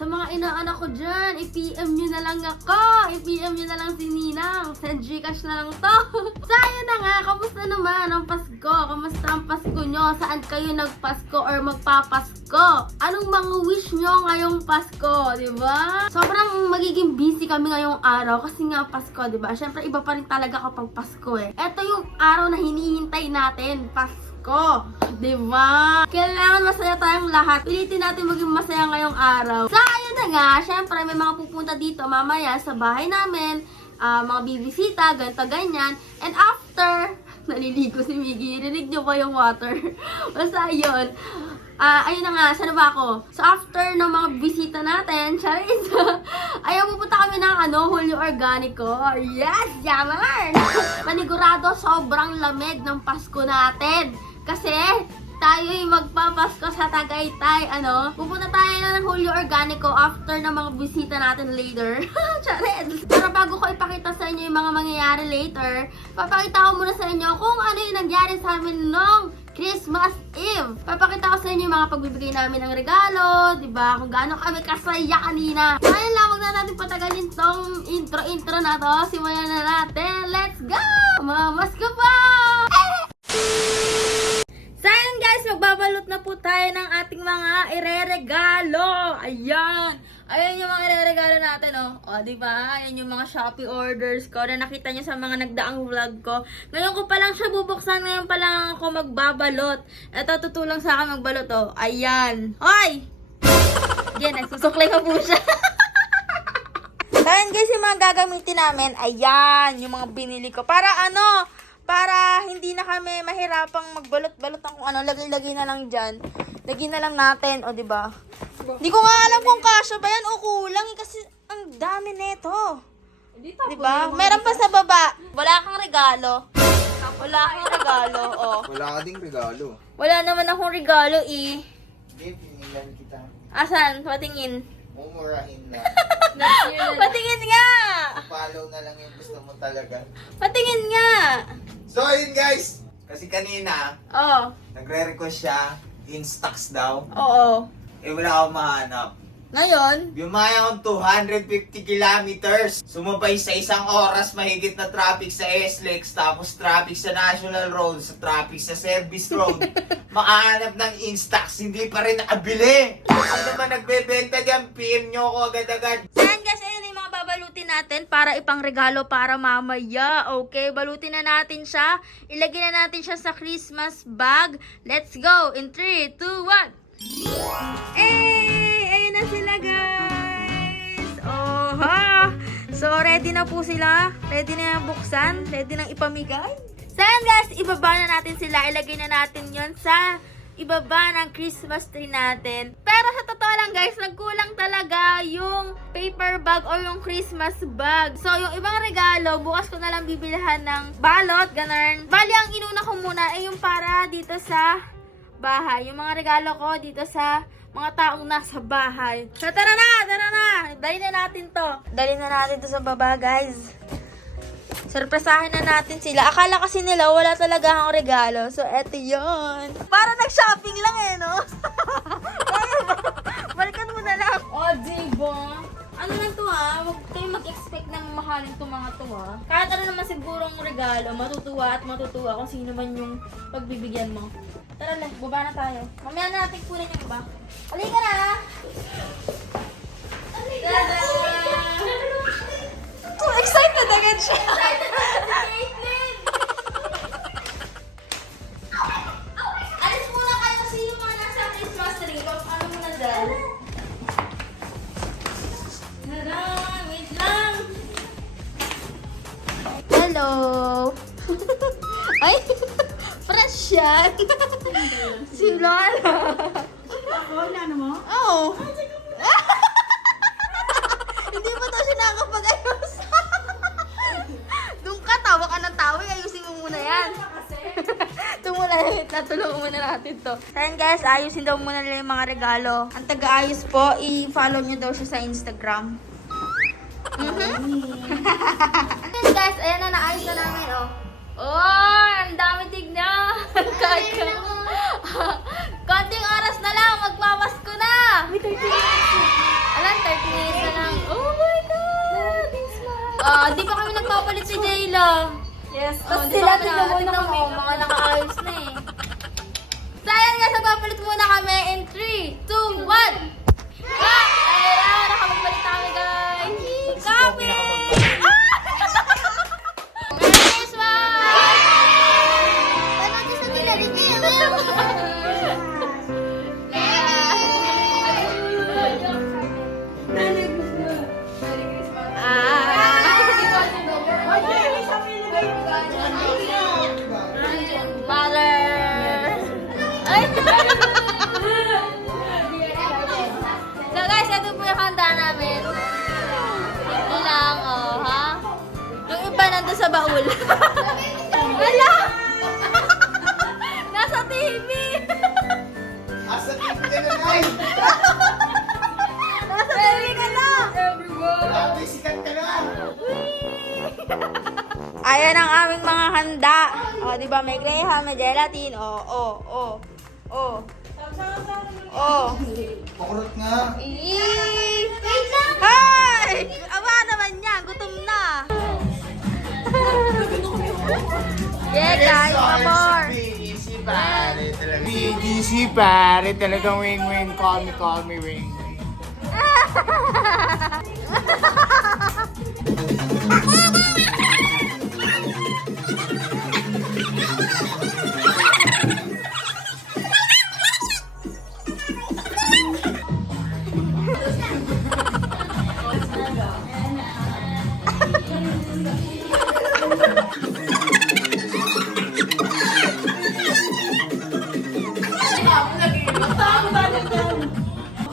Sa mga inaanak ko dyan, i-PM nyo na lang ako. I-PM nyo na lang si Ninang. Send Gcash na lang to. So, ayun na nga. Kamusta naman ang Pasko? Kamusta ang Pasko nyo? Saan kayo nagpasko or magpapasko? Anong mga wish nyo ngayong Pasko? Diba? Sobrang magiging busy kami ngayong araw kasi nga Pasko, diba? Siyempre, iba pa rin talaga kapag Pasko eh. Ito yung araw na hinihintay natin. Pasko. Diba? Kailangan masaya tayong lahat. Pilitin natin maging masaya ngayong araw. So, ayun na nga. Siyempre, may mga pupunta dito mamaya sa bahay namin. Mga bibisita, ganito, ganyan. And after, naliligo si Miggy. Rinig nyo ba yung water? Basta yun. Ayun na nga, saan ba ako? So, after ng mga bisita natin, charis, ayun, pupunta kami ng Julio Organico. Yes, yaman! Manigurado, sobrang lamig ng Pasko natin. Kasi, tayo'y magpapasko sa Tagaytay, pupunta tayo na ng Julio Organico after ng mga bisita natin later. Charis! Pero bago ko ipakita sa inyo yung mga mangyayari later, papakita ko muna sa inyo kung ano yung nangyari sa amin nung Christmas Eve. Papakita ko sa inyo yung mga pagbibigay namin ng regalo, diba? Kung gaano kami kasaya kanina. Ayun lang, wag na natin patagalin tong intro na to. Simulan na natin. Let's go! Mamas ko pa! So, ayun guys, magbabalot na po tayo ng ating mga ireregalo. Ayan. Ayan yung mga ireregalo natin, oh. O, diba? Ayan yung mga Shopee orders ko na nakita nyo sa mga nagdaang vlog ko. Ngayon ko pa lang siya bubuksan. Ngayon pa lang ako magbabalot. Ito, tutulong sa akin magbalot, oh. Ayan. Hoy! Yan, nagsusuklay ka po siya. So, ayan guys, yung mga gagamitin namin. Ayan, yung mga binili ko. Para para hindi na kami mahirapang magbalot-balot ng kung ano, lagay-lagay na lang dyan. Lagay na lang natin, o diba? Hindi ko nga alam kung kasya ba yan o kulang kasi ang dami nito. Diba? Meron pa sa baba. Wala kang regalo. Wala kang regalo, o. Wala ka ding regalo. Wala naman akong regalo, eh. Hindi, pinilan kita. Asan? Patingin. Mumurahin lang. Patingin nga! Follow na lang yung gusto mo talaga. Patingin nga! So, yun guys. Kasi kanina, Oo. nagre-request siya, Instax daw. Oo. Eh, wala akong mahanap. Ngayon, Bumaya akong 250 kilometers. Sumabay sa isang oras mahigit na traffic sa SLEX, tapos traffic sa National Road, sa traffic sa Service Road. Makahanap ng Instax, hindi pa rin nakabili. Ano ba nagbebenta dyan? PM nyo ako agad-agad. saan guys, ayun yung mga babalutin natin para ipang regalo para mamaya. Okay, balutin na natin siya. Ilagay na natin siya sa Christmas bag. Let's go! In 3, 2, 1! Ayun na sila guys! Oh, ha! So, ready na po sila. Ready na yung buksan. Ready nang ipamigay. So, ayan guys, ibaba na natin sila. Ilagay na natin yon sa ibaba ng Christmas tree natin. Pero sa totoo lang guys, nagkulang talaga yung paper bag o yung Christmas bag. So, yung ibang regalo, bukas ko na lang bibilhan ng balot, ganun. Bali, ang inuna ko muna ay yung para dito sa bahay. Yung mga regalo ko dito sa mga taong nasa bahay. So, tara na! Dali na natin to. Dali na natin to sa baba, guys. Surpresahin na natin sila. Akala kasi nila wala talaga akong regalo. So, eto yun. Para nag-shopping lang eh, no? Balikan mo na lang. O, diba? Ano lang to ha? Huwag kayo mag-expect ng mahalin to mga to ha. Kahit ano naman sigurong regalo, matutuwa at matutuwa kung sino man yung pagbibigyan mo. Tara na, baba na tayo. Mamaya na natin kunin yung iba. Halika na! Tada! So excited agad siya! Alis muna kayo kasi yung mga nasa Christmas tree. Ano muna dyan? Tada! Wait lang! Hello! Ay! Fresh yan! Si Lola! Ako, ano mo? Oo! Hindi pa daw siya nakakapag-ayos. Doon ka, tawa ka ng tawa. Ayusin mo muna yan. Natulungan muna natin to. Ayan guys, ayusin daw muna nila yung mga regalo. Ang taga-ayos po, i-follow nyo daw siya sa Instagram. Ayan guys, ayan na, naayos na namin, oh. Oh, ang dami tignan. Konting oras na lang, magpapasko na. May 30 minutes. Di pa kami nagpapalit si Jayla. Yes. Oh, Tapos di sila ba tignan mo tignan mo, mga nakaayos na eh. So, ayan guys, nagpapalit muna kami in 3, 2, 1! Ayan, nakapagpalit na kami guys! Copy! Merry Christmas! Mother! Ay! So guys, ito po yung handa namin. Ito lang, oh, ha? Yung iba nandun sa baul. Wala! Nasa TV! Asa TV ka na, Nay? Nasa TV ka na! Grabe, sikat ka na. Ayan ang aming mga handa. O, di ba? May graham, may gelatin. O. Pakurot nga. Wait lang! Hay! Aba naman yan. Gutom na. Yeah, guys. More. BGC pare talaga. BGC pare talagang wing-wing. Call me wing-wing.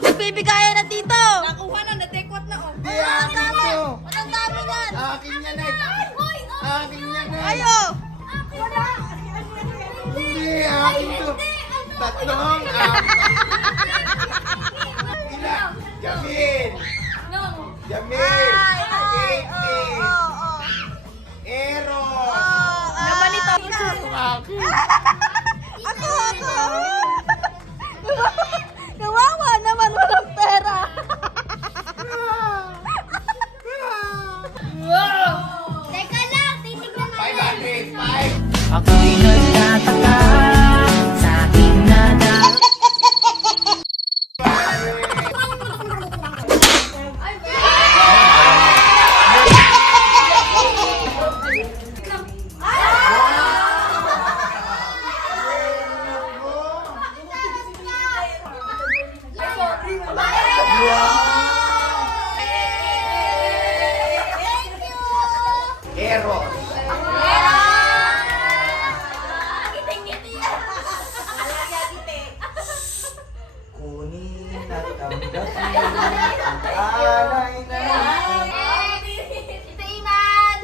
Nagbibigayan na dito. Nakuha na, natekwat na oh. Di, akin to. Ang dami yan. Akin yan, Nay. Akin yan, Nay. Ayo. Hindi, akin to. Tatlong, ilan? Jamil. Jamil. Katie. Ero. Naman ito. Akin. Ako. Kawawa naman, walang pera. Teka lang, titignan natin. 500. Ako'y nagtataka sa aking nadal. Eros. Kunin at tanggapin ang alay na Ito Iman.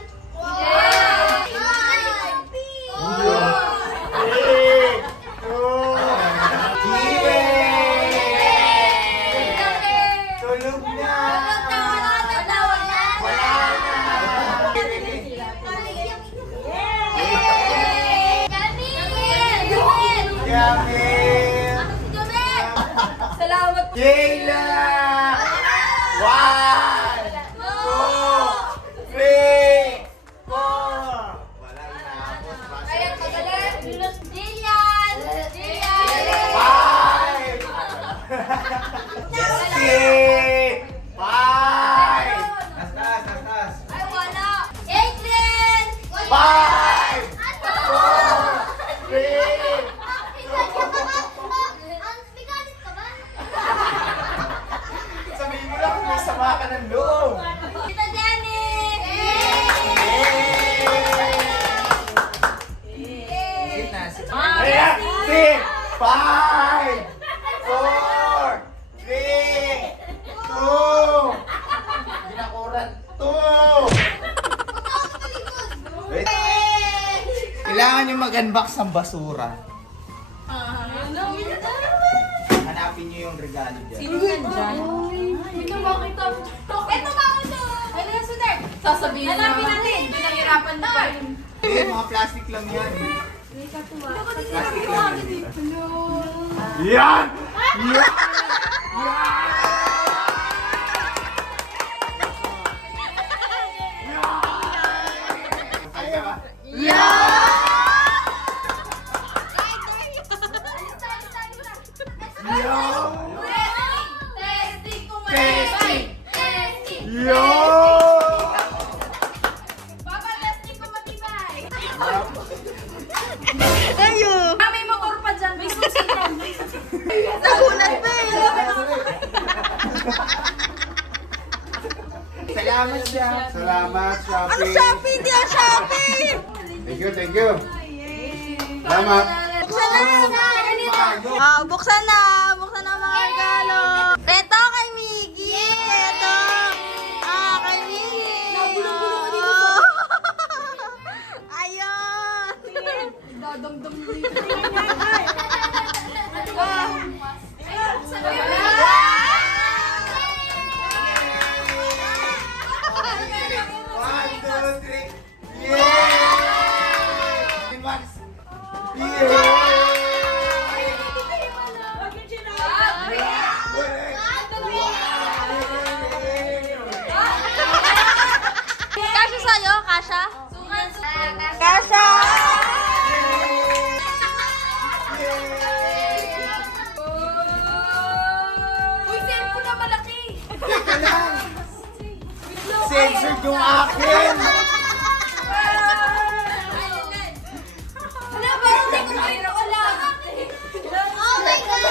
tulog na. Yamil. Salamat po. Jayla. 1, 2, 3, 4. Wala inabot. Ayan, magaling. Jillian. 5. 6. 5. Nastas. Ay, wala. Adrian. 5. 4. 3. Sabihin mo lang kung may sama ka ng loob. Tita Jenny. Ayan! 6, 5, 4, 3, 2, binakuran, 2. Wait. Kailangan nyo mag-unbox ng basura. Hanapin nyo yung regalo dyan. Ito ba ito? Ano yung sunod? Sasabihin na. Hanapin natin. Pinahirapan na pa rin. Eh, mga plastic lang yan. Plastic lang yan. Yan! Yan! Yan! Salamat siya. Salamat, Shopee. Ano Shopee? Hindi ang Shopee! Thank you, thank you. Salamat. Buksan na! Buksan na! Buksan na mga regalo! Ito kay Miggy! Ito! Kay Miggy! Ayun! Dadamdam dito. One, two, three. Yay! Max. Kasha sa'yo? Kasha? Kasha! Uy, cellphone na malaki! Censored yung akin! Wala, parang di ko sa'yo wala. Oh my God!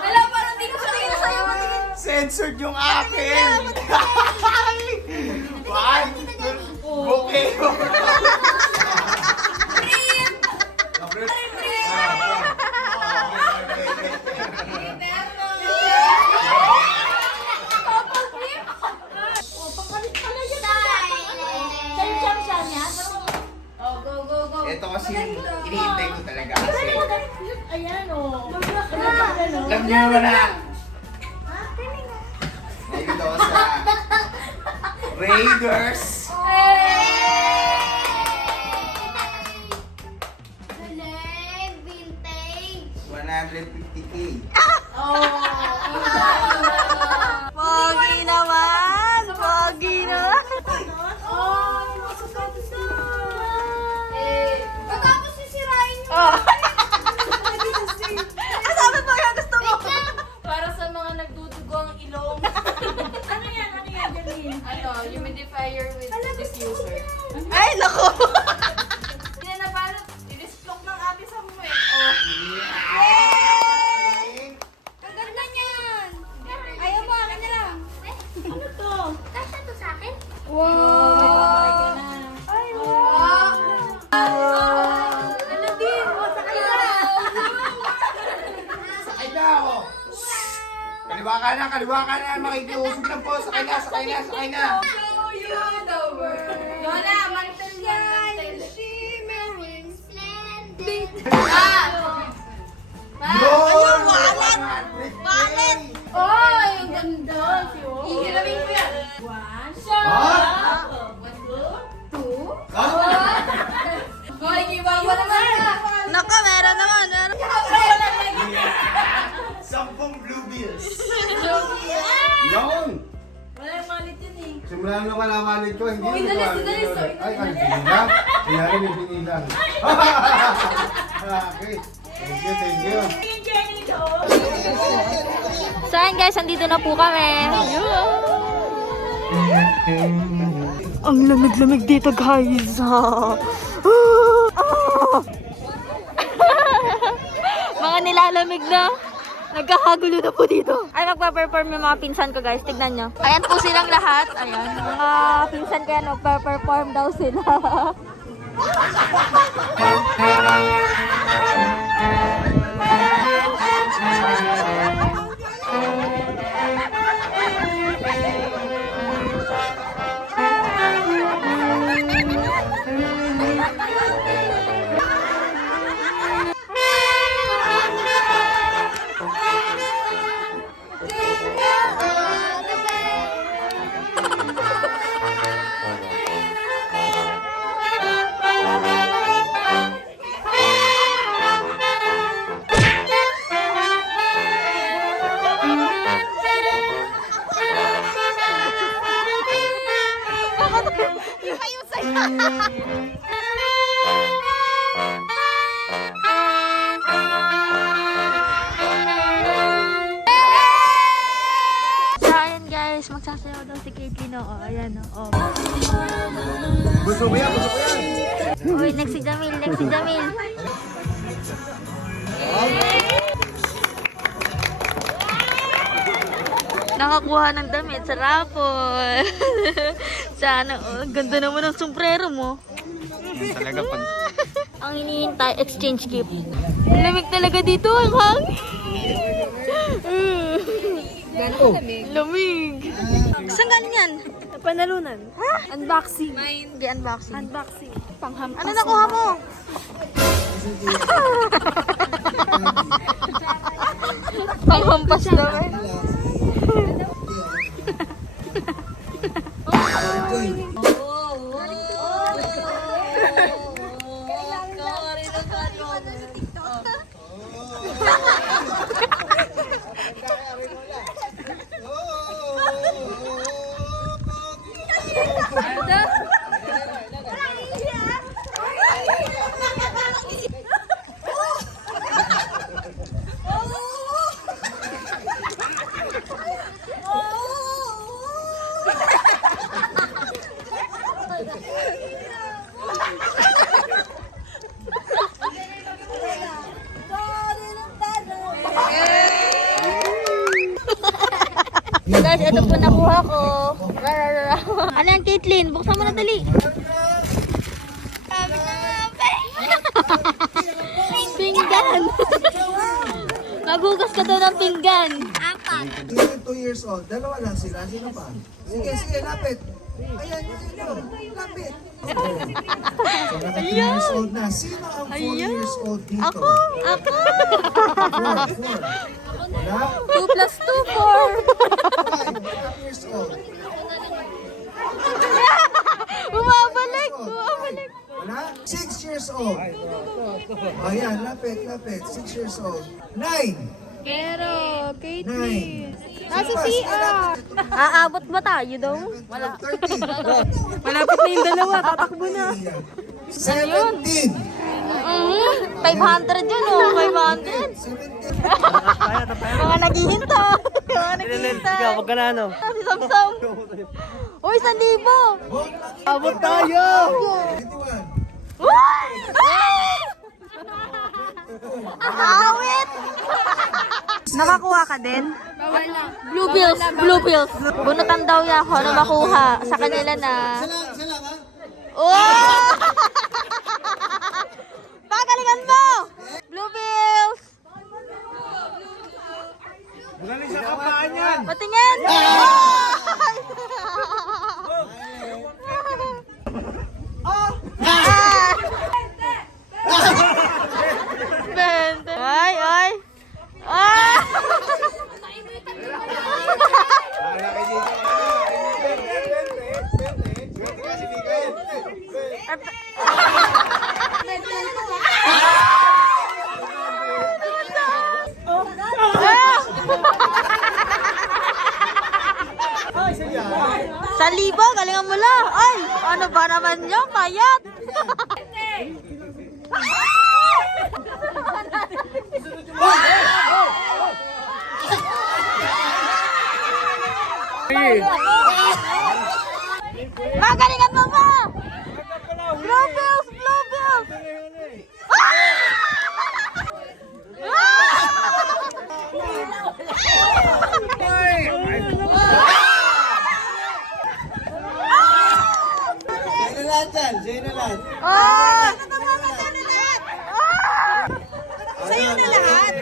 Wala, parang di ko sa'yo. Censored yung akin! One, bouquet! Ito kasi yung iniintay ko talaga kasi. Ayan o. Alam niyo naman na. Ngayon daw sa Raiders. Vintage. 150K. Pogi naman! Pogi naman! Matapos sisirain nyo. Sabi mo yung gusto mo. Para sa mga nagdudugo ang ilong. Ano yan, Janine? Humidifier with diffuser. Ay, naku! Hindi na balot. I-disclock ng abi sa mo eh. Oh. Ang ganda niyan! Ayaw mo, akin na lang. Ano to? Kasha to sa akin? Wow! Ay, wow! Ano din? Sakay na ako. Kaliwa ka na, makikiusog lang po. Sakay na. Show you the world. Lola, mantel yan, mantel. Shimmering splendid. Yun! Wallet! Ay, ang ganda. Ihilawin ko yan. One. Ha? Hoy, kibawa naman ka. Nako, meron naman. Meron. 10 blue bills. Yun! Wala yung malit yun eh. Simula nung kalamalit ko, hindi Uy, ko dalis, alam dalis, yun. uy, Ay, dalis. pinilang. Kunyari may pinilang. Okay. Thank you. Yung Jenny to. So ayan guys, andito na po kami. Ang lamig-lamig dito guys. Mga nilalamig na. Nagkakagulo na po dito. Ay, magpa-perform yung mga pinsan ko guys. Tignan nyo. Ayan po silang lahat. Ayan. Mga pinsan kaya magpa-perform daw sila. So, ayan guys, magsasayaw daw si Caitlyn. O, ayan o. Gusto mo yan, gusto mo yan. Uy, next si Jamil, next si Jamil. Nakakuha ng damit sa raffle. Sana, oh, ganda naman ng sombrero mo. Talaga pag... Ang hinihintay, exchange gift. Lamig talaga dito, ang hangin. Lamig. Saan galing yan? Panalunan. Ha? Unboxing. Hindi, unboxing. Unboxing. Panghampas. Ano nakuha mo? Panghampas daw eh. Guys, ito po nakuha ko. Ano yan, Caitlyn? Buksan mo na dali. Pinggan. Maghugas ka daw ng pinggan. Apat. 2 years old, dalawa lang sila. Sino pa? Sige, sige, lapit. Ayan, yun. Lapit. So, naka 2 years old na. Sino ang 4 years old dito? Ako. 4. Wala? 2 plus 2, 4. 5 years old. Bumabalik. Wala? 6 years old. Ayan, lapit, lapit. 6 years old. 9. Pero, 9. nasa CR. Aabot ba tayo daw? 13. Malapit na yung dalawa. Tatakbo na. 17. 500 yun oh, 500. 17. Mga naghihintay. Mga naghihintay. Huwag ka na ano. Si Samsam. Uy, 1,000. Abot tayo! 21. Awit! Nakakuha ka din? Blue bills, blue bills. Bunutan daw niya ako na makuha sa kanila na... Isa lang ha? Oh! Pagalingan mo! Blue bills! Magaling sa kapaan yan. Patingin! Bente. Ay, ay. Ah! Malaki dito. Bente kasi Miguel. Sa libo, galingan mo lang. Ay, ano ba naman yun? Payat. Magalingan mo ba? Blue bills, blue bills. Sa'yo na lahat yan, sa'yo na lahat. Ah! Sa'yo na lahat.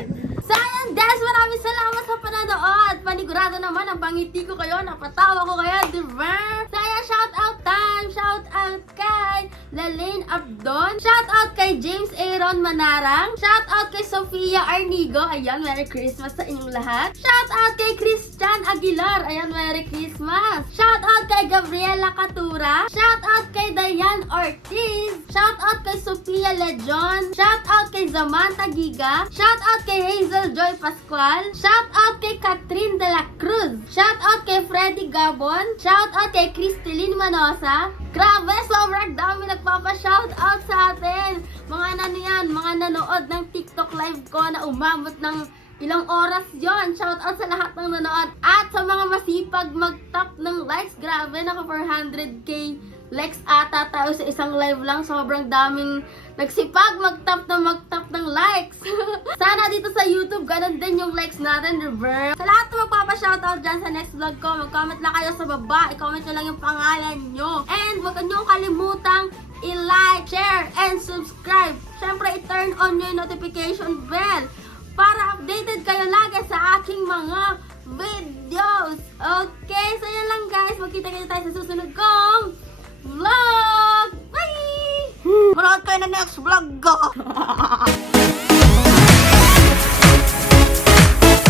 So ayan guys, maraming salamat sa panonood. Panigurado naman ang pangiti ko kayo, napatawa ko kayo, diba? So ayan, shout out time, shout out kay Lalaine Abdon, shout out kay James Aaron Manarang, shout out kay Sofia Arnigo, ayan, Merry Christmas sa inyong lahat. Shout out kay Christian Aguilar, ayan, Merry Christmas. Shout out kay Gabriela Catura, shout out kay Diane Ortiz, shout out kay Sophia Lejon, shout out kay Zamanta Giga, shout out kay Hazel Joy Pascual, shout out kay Catherine de la Cruz, shout out kay Freddy Gabon, shout out kay Cristelyn Manosa. Grabe, sobrang dami nagpapa-shout out sa atin. Mga yan, mga nanood ng TikTok live ko na umabot ng ilang oras yon. Shout out sa lahat ng nanood. At sa mga masipag mag-top ng likes, grabe, naka 400k likes ata tayo sa isang live lang. Sobrang daming nagsipag mag-tap ng likes. Sana dito sa YouTube, ganun din yung likes natin, diba? Sa lahat na magpapa-shoutout dyan sa next vlog ko, mag-comment lang kayo sa baba. I-comment nyo lang yung pangalan nyo. And wag nyo kalimutang i-like, share, and subscribe. Syempre, i-turn on nyo yung notification bell para updated kayo lagi sa aking mga videos. Okay, so yan lang guys. Magkita-kita tayo sa susunod kong vlog. Bye! Manood kayo na next vlog ko.